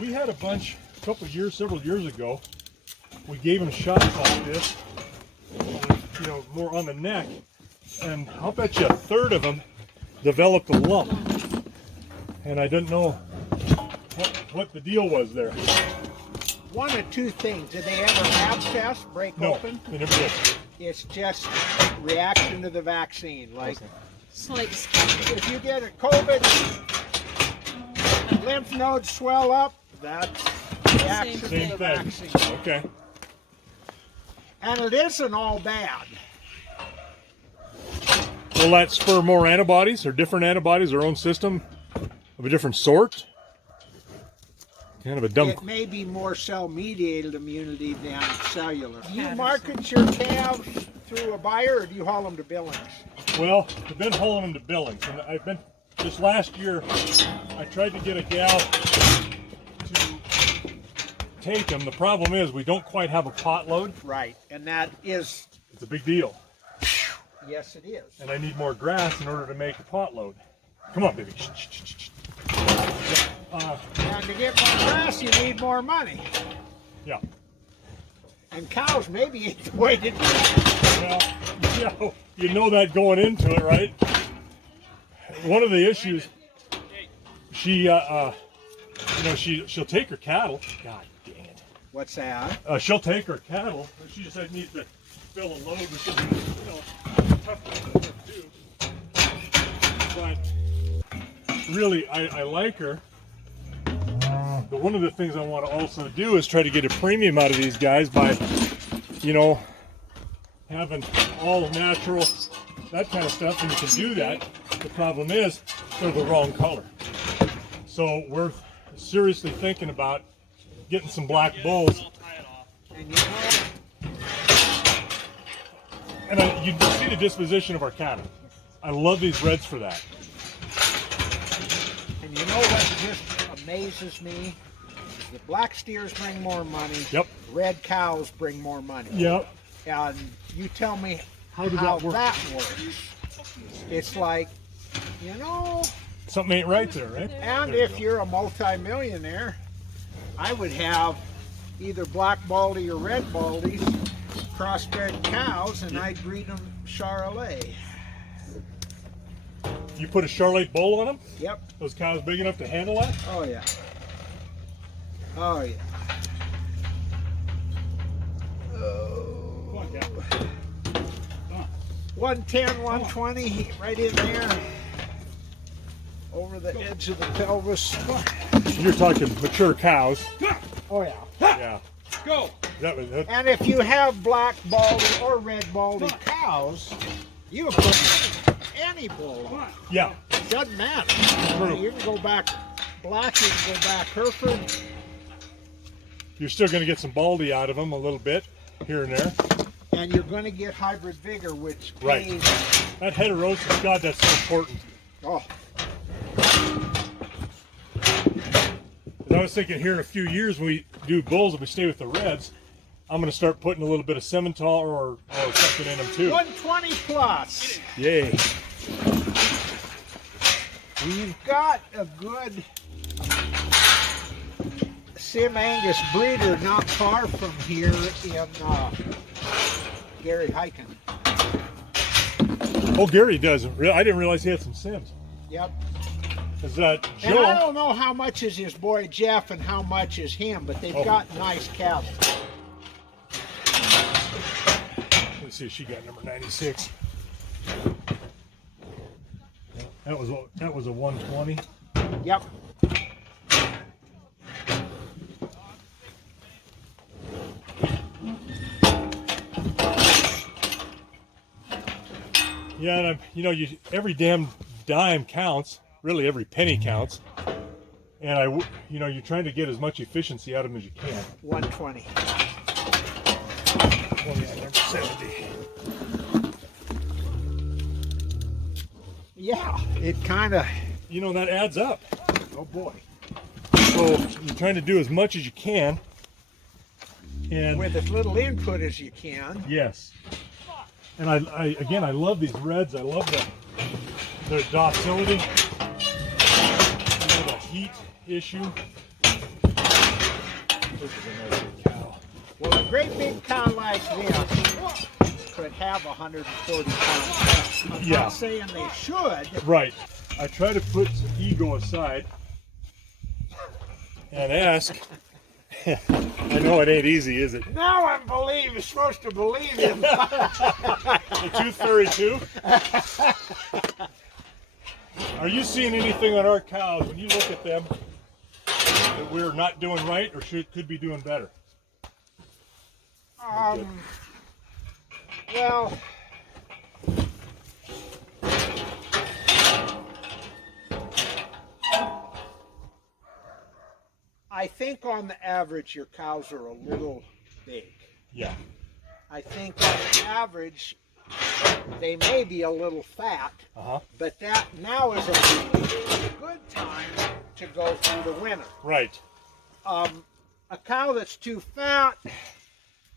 We had a bunch several years ago. We gave them shots like this, more on the neck, and I'll bet you a third of them developed a lump. And I didn't know what the deal was there. One of two things. Did they ever abscess, break open? No, they never did. It's just reaction to the vaccine. Like, if you get a COVID, lymph nodes swell up, that's reaction to the vaccine. Okay. And it isn't all bad. Will that spur more antibodies or different antibodies, their own system of a different sort? Kind of a dumb. It may be more cell-mediated immunity than cellular. Do you market your calves through a buyer, or do you haul them to Billings? Well, I've been hauling them to Billings, and this last year, I tried to get a gal to take them. The problem is we don't quite have a pot load. Right, and that is... It's a big deal. Yes, it is. And I need more grass in order to make a pot load. Come on, baby. And to get more grass, you need more money. Yeah. And cows maybe ain't the way to do it. Well, yeah, you know that going into it, right? One of the issues, she'll take her cattle. God dang it. What's that? She'll take her cattle. She just needs to fill a load, which is, tough to do. But really, I like her. But one of the things I want to also do is try to get a premium out of these guys by, having all natural, that kind of stuff, and you can do that. The problem is, they're the wrong color. So we're seriously thinking about getting some black bulls. And you see the disposition of our cattle. I love these reds for that. And you know what just amazes me? The black steers bring more money. Yep. Red cows bring more money. Yep. And you tell me how that works. It's like, something ain't right there, right? And if you're a multi-millionaire, I would have either black baldy or red baldies, crossbred cows, and I'd breed them Charolais. You put a Charolais bull on them? Yep. Those cows big enough to handle that? Oh yeah. Oh yeah. Oh. Come on, Cap. Come on. 110, 120, right in there. Over the edge of the pelvis. You're talking mature cows. Oh yeah. Yeah. Go. And if you have black baldy or red baldy cows, you can put any bull on. Yeah. It doesn't matter. You can go back black, you can go back Hereford. You're still going to get some baldy out of them a little bit here and there. And you're going to get hybrid vigor, which pays. Right. That heterosis, God, that's so important. Oh. I was thinking here in a few years when we do bulls, if we stay with the reds, I'm going to start putting a little bit of Simmental or something in them too. 120 plus. Yay. We've got a good Sim Angus breeder not far from here in Gary Hyken. Oh, Gary does. I didn't realize he had some Sims. Yep. Is that And Joe? I don't know how much is his boy Jeff and how much is him, but they've got nice cattle. Let's see if she got number 96. That was a 120. Yep. Yeah, and every damn dime counts. Really, every penny counts. And you're trying to get as much efficiency out of them as you can. 120. 70. Yeah, it kind of. That adds up. Oh boy. So you're trying to do as much as you can. And with as little input as you can. Yes. And I love these reds. I love their docility. The heat issue. This is another big cow. Well, a great big cow like this could have 140 pounds. I'm Yeah. not saying they should. Right. I try to put some ego aside and ask. I know it ain't easy, is it? Now I'm supposed to believe him. The tooth fairy too? Are you seeing anything on our cows when you look at them that we're not doing right or could be doing better? Well, I think on the average your cows are a little big. Yeah. I think on the average they may be a little fat, but that now is a good time to go through the winter. Right. A cow that's too fat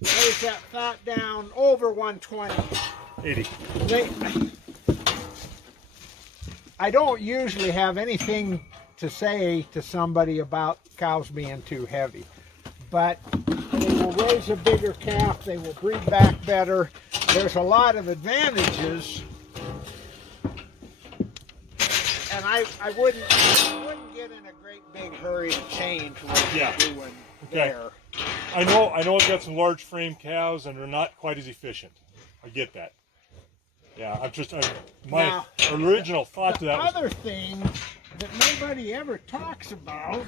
lays that fat down over 120. 80. I don't usually have anything to say to somebody about cows being too heavy, but they will raise a bigger calf, they will breed back better. There's a lot of advantages, and I wouldn't get in a great big hurry to change what you're doing there. I know I've got some large frame cows and they're not quite as efficient. I get that. Yeah, my original thought to that was... The other thing that nobody ever talks about,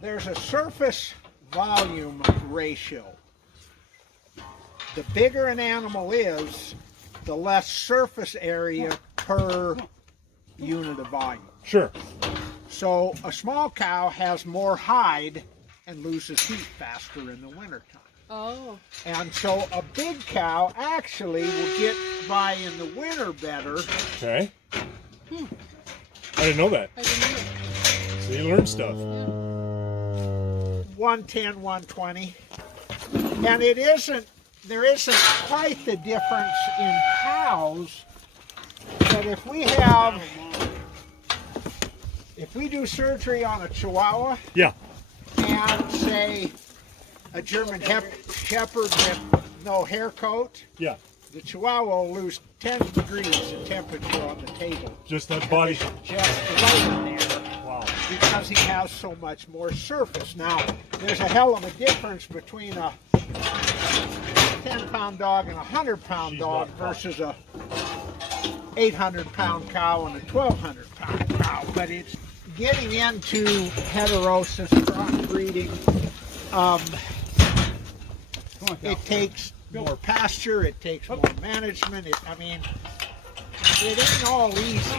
there's a surface volume ratio. The bigger an animal is, the less surface area per unit of volume. Sure. So a small cow has more hide and loses heat faster in the wintertime. Oh. And so a big cow actually will get by in the winter better. Okay. I didn't know that. I didn't know that. So you learn stuff. 110, 120. And there isn't quite the difference in cows, but if we do surgery on a Chihuahua, Yeah. and say a German Shepherd with no hair coat, Yeah. the Chihuahua will lose 10 degrees in temperature on the table. Just that body. Just right in there. Wow. Because he has so much more surface. Now, there's a hell of a difference between a 10-pound dog and a 100-pound dog versus a 800-pound cow and a 1,200-pound cow. But it's getting into heterosis, crossbreeding. It takes more pasture, it takes more management. It ain't all easy.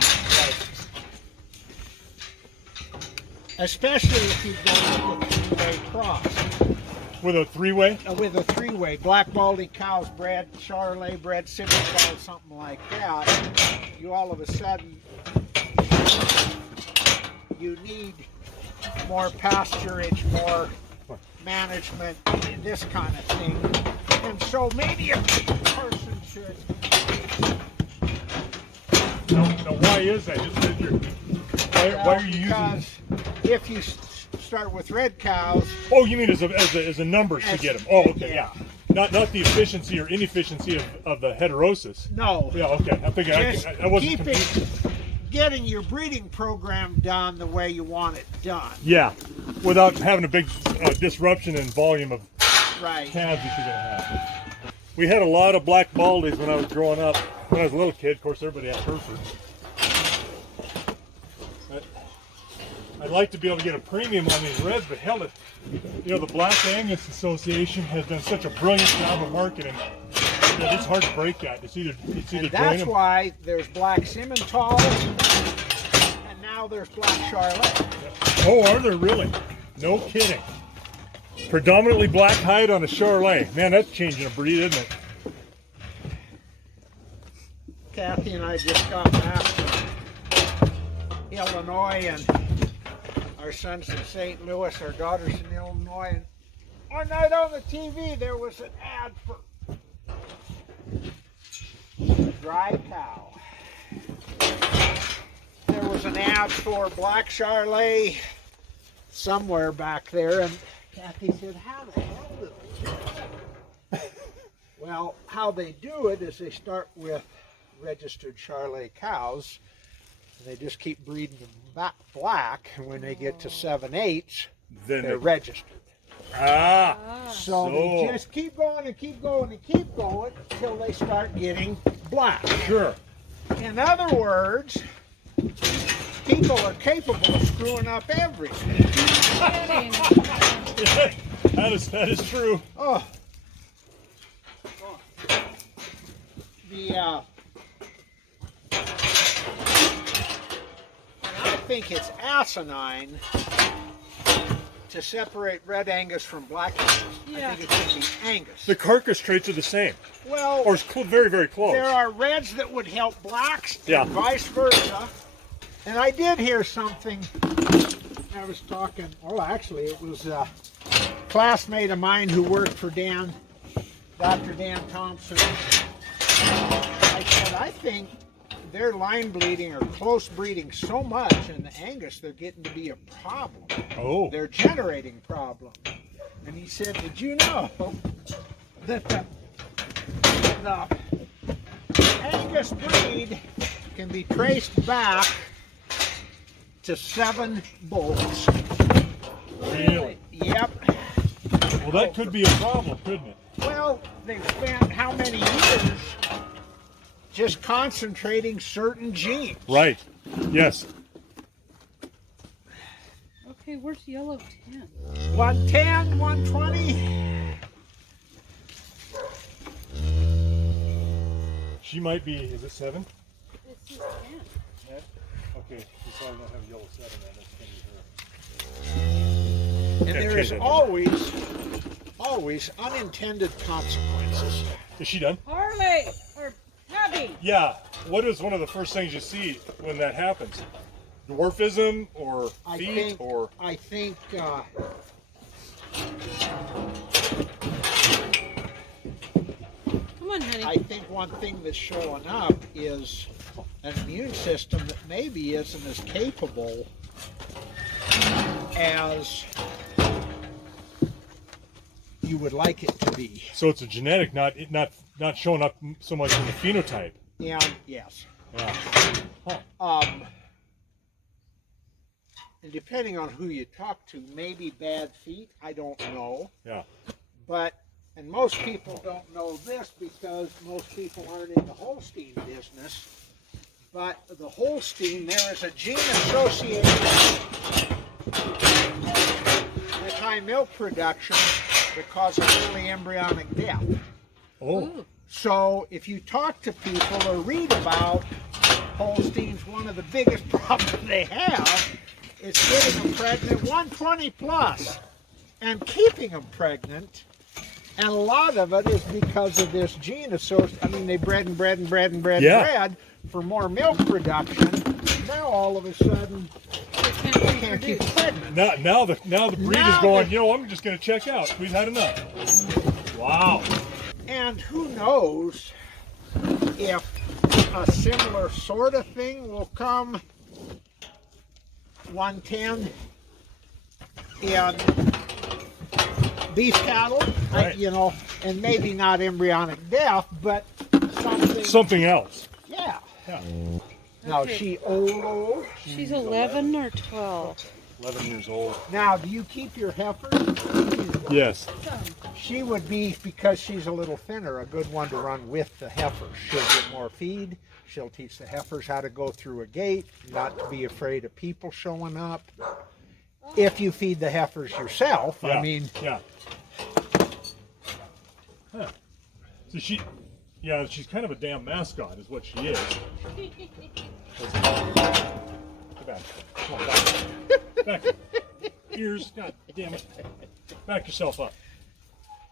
Especially if you go with a three-way cross. With a three-way? With a three-way. Black baldy cows bred, Charolais bred, Simmental, something like that. You all of a sudden, you need more pasturage, more management, this kind of thing. And so maybe a person should... Now why is that? Why are you using... Because if you start with red cows... Oh, you mean as a numbers to get them? Oh, okay, yeah. Not the efficiency or inefficiency of the heterosis. No. Yeah, okay. I'm thinking I wasn't confused. Getting your breeding program done the way you want it done. Yeah, without having a big disruption in volume of Right. calves that you're going to have. We had a lot of black baldies when I was growing up. When I was a little kid, of course, everybody had Herefords. I'd like to be able to get a premium on these reds, but hell, the Black Angus Association has done such a brilliant job of marketing that it's hard to break that. It's either That's why there's black Simmental, and now there's black Charolais. Oh, are there really? No kidding. Predominantly black hide on a Charolais. Man, that's changing a breed, isn't it? Kathy and I just got back from Illinois, and our son's in St. Louis, our daughter's in Illinois, and one night on the TV there was an ad for dry cow. There was was an ad for Black Charlet somewhere back there, and Kathy said, how the hell do they do it? Well, how they do it is they start with registered Charlet cows, and they just keep breeding them black, and when they get to 7/8, Then they're registered. So they just keep going and keep going and keep going until they start getting black. Sure. In other words, people are capable of screwing up everything. that is true. Oh. I think it's asinine to separate red Angus from black Angus. Yeah. I think it should be Angus. The carcass traits are the same, Well, or it's very, very close. there are reds that would help blacks, Yeah. and vice versa. And I did hear something. I was talking. Oh, actually, it was a classmate of mine who worked for Dr. Dan Thompson. I said, I think they're line bleeding or close breeding so much in the Angus, they're getting to be a problem. Oh. They're generating problems. And he said, did you know that the Angus breed can be traced back to 7 bulls? Really? Yep. Well, that could be a problem, couldn't it? Well, they've spent how many years just concentrating certain genes? Right. Yes. Okay, where's yellow 10? 110, 120. She might be, is it 7? This is 10. Yeah. Okay, we probably don't have yellow 7 then. That's And there is always unintended consequences. Is she done? Harley or Nubby. Yeah. What is one of the first things you see when that happens? Dwarfism or feet or? I think Come on, honey. I think one thing that's showing up is an immune system that maybe isn't as capable as you would like it to be. So it's a genetic, not showing up so much in the phenotype. And yes. Yeah. Huh. And depending on who you talk to, maybe bad feet, I don't know. Yeah. But, and most people don't know this because most people aren't in the Holstein business. But the Holstein, there is a gene associated with high milk production that causes early embryonic death. Oh. Ooh. So if you talk to people or read about Holsteins, one of the biggest problems they have is getting them pregnant 120 plus and keeping them pregnant. And a lot of it is because of this gene association. I mean, they bred and bred and bred and bred and bred for more milk production. Now all of a sudden, they can't keep pregnant. Now the breed is going, you know, I'm just going to check out. We've had enough. Wow. And who knows if a similar sort of thing will come 110 in beef cattle, Right. you know, and maybe not embryonic death, but Something else. Yeah. Yeah. Now, Okay. is she old? She's 11 or 12. 11 years old. Now, do you keep your heifers? Yes. She would be, because she's a little thinner, a good one to run with the heifers. She'll get more feed. She'll teach the heifers how to go through a gate, not to be afraid of people showing up. If you feed the heifers yourself, Yeah. I mean. Yeah. Huh. So she's kind of a damn mascot, is what she is. Get back. Come on, back. Back. Ears. God damn it. Back yourself up.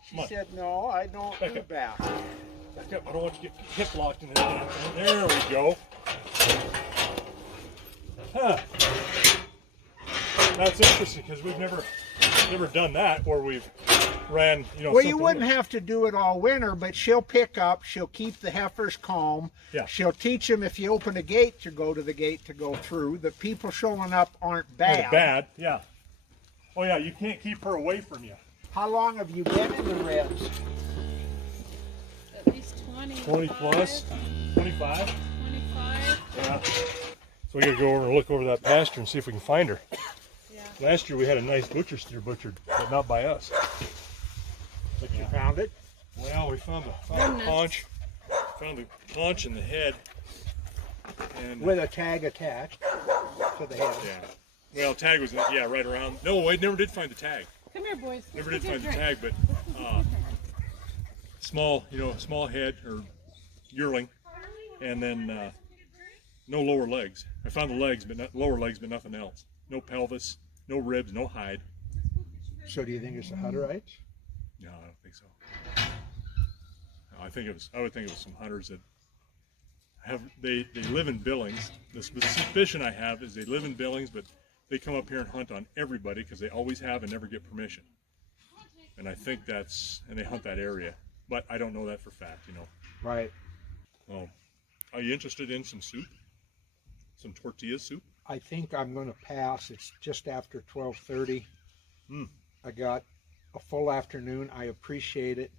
She said, no, I don't Back do up. back. Back up. I don't want you to get hip locked in there. There we go. Huh. That's interesting because we've never done that, or we've ran, Well, you something- wouldn't have to do it all winter, but she'll pick up. She'll keep the heifers calm. Yeah. She'll teach them if you open a gate to go to the gate to go through. The people showing up aren't bad. Kinda bad, yeah. Oh yeah, you can't keep her away from you. How long have you been in the Reds? At least 20. 20 plus, 25. 25. Yeah. So we gotta go over and look over that pasture and see if we can find her. Yeah. Last year we had a nice butcher steer butchered, but not by us. But you found it? Well, we found the Remnants. paunch. Found the paunch and the head. And With a tag attached to the head. yeah. Well, tag was right around. No, I never did find the tag. Come here, boys. Never Let's did go find the get a tag, but small head or yearling, and then no lower legs. I found the legs, but not lower legs, but nothing else. No pelvis, no ribs, no hide. So do you think it's the Hutterites? No, I don't think so. No, I would think it was some hunters that have they live in Billings. The suspicion I have is they live in Billings, but they come up here and hunt on everybody because they always have and never get permission. And I think and they hunt that area, but I don't know that for fact, Right. Well, are you interested in some soup? Some tortilla soup? I think I'm going to pass. It's just after 12:30. Hmm. I got a full afternoon. I appreciate it.